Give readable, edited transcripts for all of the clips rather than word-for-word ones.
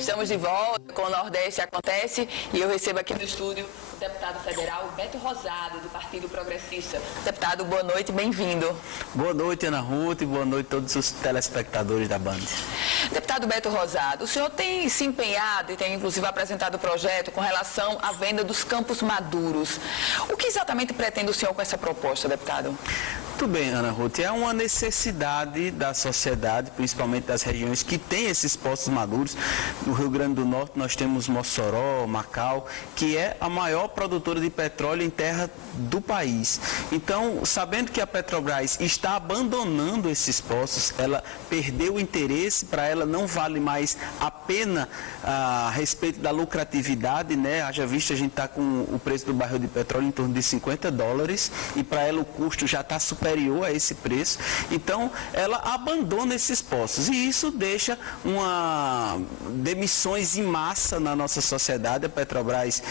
Estamos de volta com o Nordeste Acontece e eu recebo aqui no estúdio o deputado federal Beto Rosado, do Partido Progressista. Deputado, boa noite, bem-vindo. Boa noite, Ana Ruth, e boa noite a todos os telespectadores da Band. Deputado Beto Rosado, o senhor tem se empenhado e tem inclusive apresentado o projeto com relação à venda dos campos maduros. O que exatamente pretende o senhor com essa proposta, deputado? Muito bem, Ana Ruth, é uma necessidade da sociedade, principalmente das regiões que têm esses postos maduros. No Rio Grande do Norte nós temos Mossoró, Macau, que é a maior produtora de petróleo em terra do país. Então, sabendo que a Petrobras está abandonando esses postos, ela perdeu o interesse, para ela não vale mais a pena a respeito da lucratividade, né? Haja visto, a gente está com o preço do barril de petróleo em torno de $50 e para ela o custo já está superior a esse preço. Então, ela abandona esses postos e isso deixa demissões em massa na nossa sociedade. A Petrobras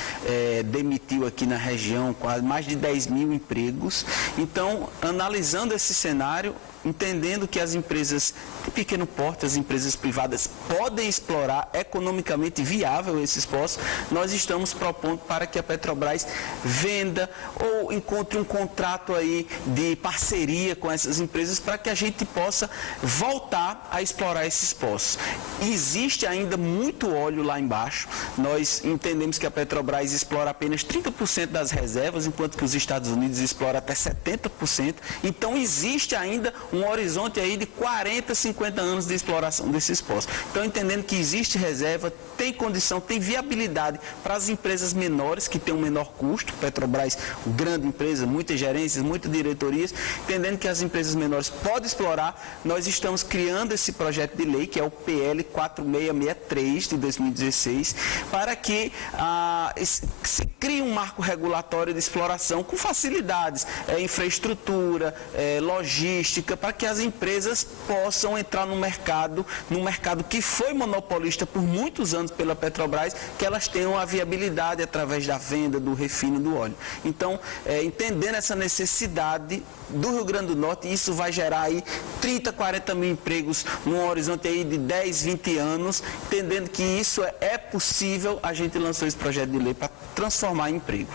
demitiu aqui na região quase mais de 10 mil empregos. Então, analisando esse cenário, entendendo que as empresas de pequeno porte, as empresas privadas, podem explorar economicamente viável esses postos, nós estamos propondo para que a Petrobras venda ou encontre um contrato aí de parceria com essas empresas para que a gente possa voltar a explorar esses postos. Existe ainda muito óleo lá embaixo. Nós entendemos que a Petrobras explora apenas 30% das reservas, enquanto que os Estados Unidos exploram até 70%. Então, existe ainda um horizonte aí de 40, 50 anos de exploração desses postos. Então, entendendo que existe reserva, tem condição, tem viabilidade para as empresas menores, que têm um menor custo. Petrobras, grande empresa, muitas gerências, muitas diretorias, entendendo que as empresas menores podem explorar, nós estamos criando esse projeto de lei, que é o PL 4663 de 2016, para que se crie um marco regulatório de exploração com facilidades, infraestrutura, logística, para que as empresas possam entrar no mercado que foi monopolista por muitos anos pela Petrobras, que elas tenham a viabilidade através da venda, do refino do óleo. Então, entendendo essa necessidade do Rio Grande do Norte, isso vai gerar aí 30, 40 mil empregos num horizonte aí de 10, 20 anos, entendendo que isso é possível, a gente lançou esse projeto de lei para transformar em emprego.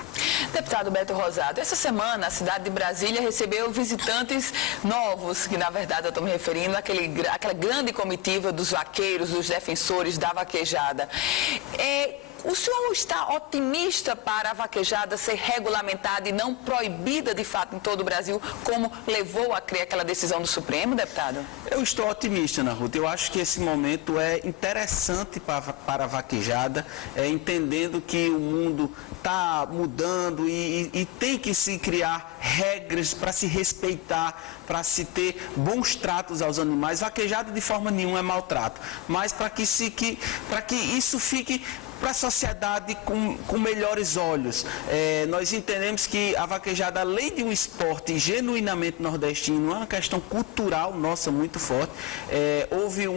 Deputado Beto Rosado, essa semana a cidade de Brasília recebeu visitantes novos, que na verdade eu estou me referindo àquela grande comitiva dos vaqueiros, dos defensores da vaquejada. O senhor está otimista para a vaquejada ser regulamentada e não proibida de fato em todo o Brasil, como levou a criar aquela decisão do Supremo, deputado? Eu estou otimista, Ana Ruth. Eu acho que esse momento é interessante para a vaquejada, entendendo que o mundo está mudando e tem que se criar regras para se respeitar, para se ter bons tratos aos animais. Vaquejada de forma nenhuma é maltrato, mas para que isso fique para a sociedade com melhores olhos. Nós entendemos que a vaquejada, além de um esporte genuinamente nordestino, é uma questão cultural nossa muito forte. Houve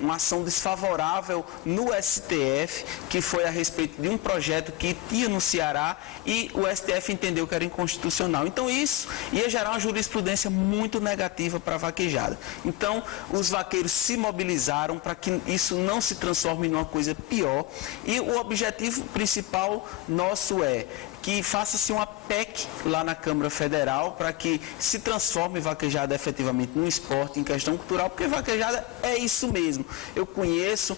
uma ação desfavorável no STF, que foi a respeito de um projeto que tinha no Ceará e o STF entendeu que era inconstitucional. Então isso ia gerar uma jurisprudência muito negativa para a vaquejada. Então os vaqueiros se mobilizaram para que isso não se transforme em uma coisa pior e o objetivo principal nosso é que faça-se uma PEC lá na Câmara Federal para que se transforme vaquejada efetivamente num esporte, em questão cultural, porque vaquejada é isso mesmo. Eu conheço,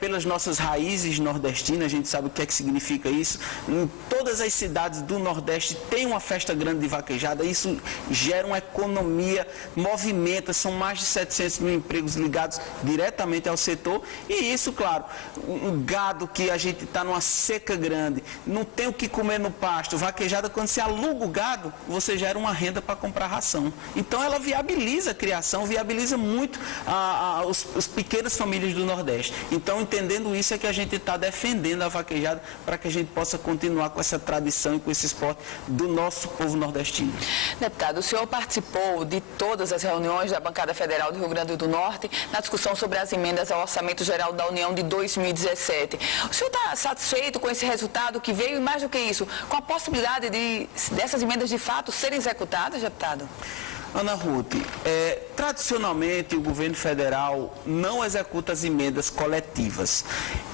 pelas nossas raízes nordestinas, a gente sabe o que é que significa isso. Em todas as cidades do Nordeste tem uma festa grande de vaquejada, isso gera uma economia, movimenta, são mais de 700 mil empregos ligados diretamente ao setor e isso, claro, um gado que a gente está numa seca grande, não tem o que comer no pasto, vaquejada, quando você aluga o gado, você gera uma renda para comprar ração. Então ela viabiliza a criação, viabiliza muito as pequenas famílias do Nordeste. Então, entendendo isso, é que a gente está defendendo a vaquejada para que a gente possa continuar com essa tradição e com esse esporte do nosso povo nordestino. Deputado, o senhor participou de todas as reuniões da Bancada Federal do Rio Grande do Norte na discussão sobre as emendas ao Orçamento Geral da União de 2017. O senhor está satisfeito com esse resultado que veio e, mais do que isso, com a possibilidade dessas emendas de fato serem executadas, deputado? Ana Ruth, tradicionalmente o governo federal não executa as emendas coletivas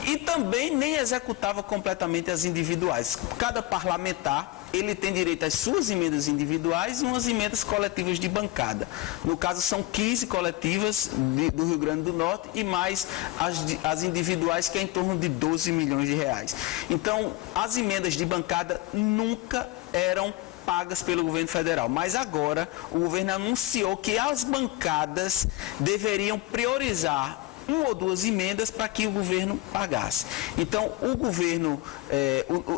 e também nem executava completamente as individuais. Cada parlamentar ele tem direito às suas emendas individuais e umas emendas coletivas de bancada. No caso, são 15 coletivas do Rio Grande do Norte e mais as individuais, que é em torno de 12 milhões de reais. Então, as emendas de bancada nunca eram pagas pelo governo federal, mas agora o governo anunciou que as bancadas deveriam priorizar uma ou duas emendas para que o governo pagasse. Então, o governo,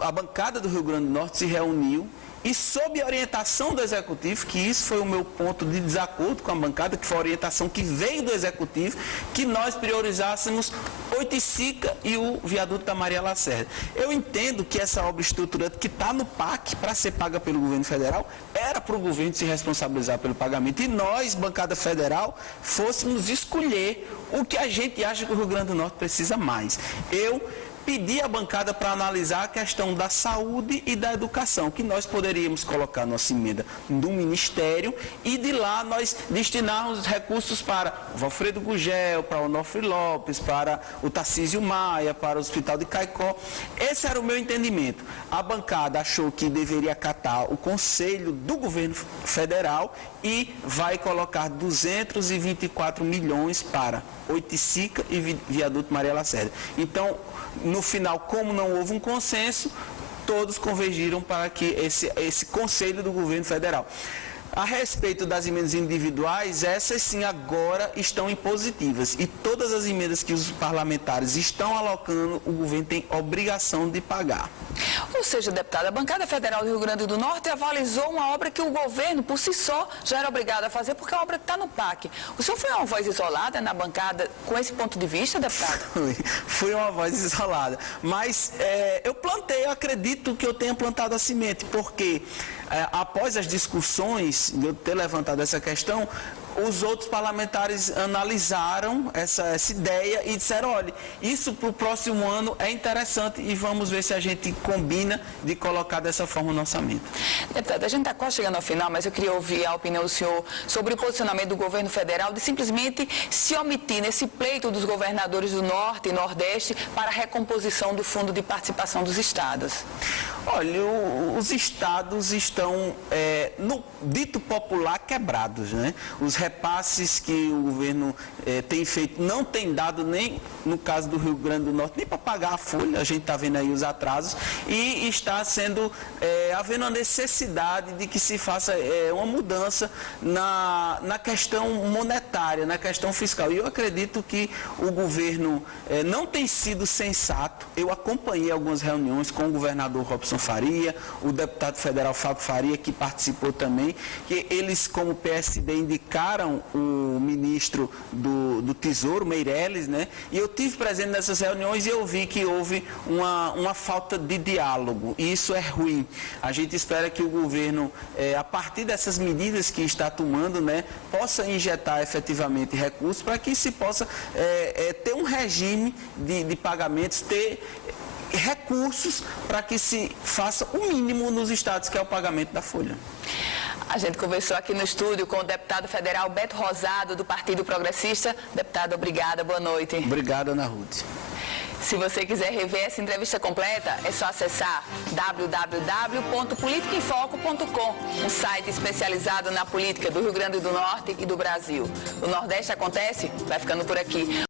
a bancada do Rio Grande do Norte se reuniu e, sob a orientação do Executivo, que isso foi o meu ponto de desacordo com a bancada, que foi a orientação que veio do Executivo, que nós priorizássemos Oiticica e o viaduto da Maria Lacerda. Eu entendo que essa obra estruturante que está no PAC para ser paga pelo governo federal, era para o governo se responsabilizar pelo pagamento. E nós, bancada federal, fôssemos escolher o que a gente acha que o Rio Grande do Norte precisa mais. Eu pedi à bancada para analisar a questão da saúde e da educação, que nós poderíamos colocar nossa emenda no Ministério e de lá nós destinarmos recursos para o Valfredo Gugel, para o Onofre Lopes, para o Tarcísio Maia, para o Hospital de Caicó. Esse era o meu entendimento. A bancada achou que deveria acatar o conselho do governo federal e vai colocar 224 milhões para Oiticica e viaduto Maria Lacerda. Então, no final, como não houve um consenso, todos convergiram para que esse conselho do governo federal. A respeito das emendas individuais, essas sim agora estão impositivas e todas as emendas que os parlamentares estão alocando, o governo tem obrigação de pagar. Ou seja, deputada, a bancada federal do Rio Grande do Norte avalizou uma obra que o governo, por si só, já era obrigado a fazer, porque é a obra que está no PAC. O senhor foi uma voz isolada na bancada com esse ponto de vista, deputado? Fui uma voz isolada, mas eu acredito que eu tenha plantado a semente, porque após as discussões, de eu ter levantado essa questão, os outros parlamentares analisaram essa ideia e disseram, olha, isso para o próximo ano é interessante e vamos ver se a gente combina de colocar dessa forma no orçamento. Deputada, a gente está quase chegando ao final, mas eu queria ouvir a opinião do senhor sobre o posicionamento do governo federal de simplesmente se omitir nesse pleito dos governadores do Norte e Nordeste para a recomposição do Fundo de Participação dos Estados. Olha, os estados estão, no dito popular, quebrados, né? Os repasses que o governo tem feito não tem dado nem, no caso do Rio Grande do Norte, nem para pagar a folha, a gente está vendo aí os atrasos, e está havendo a necessidade de que se faça uma mudança na questão monetária, na questão fiscal. E eu acredito que o governo não tem sido sensato. Eu acompanhei algumas reuniões com o governador Robson Faria, o deputado federal Fábio Faria, que participou também, que eles, como PSD, indicaram o ministro do Tesouro, Meirelles, né? E eu tive presente nessas reuniões e eu vi que houve uma falta de diálogo, e isso é ruim. A gente espera que o governo, a partir dessas medidas que está tomando, né, possa injetar efetivamente recursos para que se possa ter um regime de pagamentos, ter recursos para que se faça o mínimo nos estados, que é o pagamento da folha. A gente conversou aqui no estúdio com o deputado federal Beto Rosado, do Partido Progressista. Deputado, obrigada, boa noite. Obrigado, Ana Ruth. Se você quiser rever essa entrevista completa, é só acessar www.politicaemfoco.com, um site especializado na política do Rio Grande do Norte e do Brasil. O Nordeste Acontece vai ficando por aqui.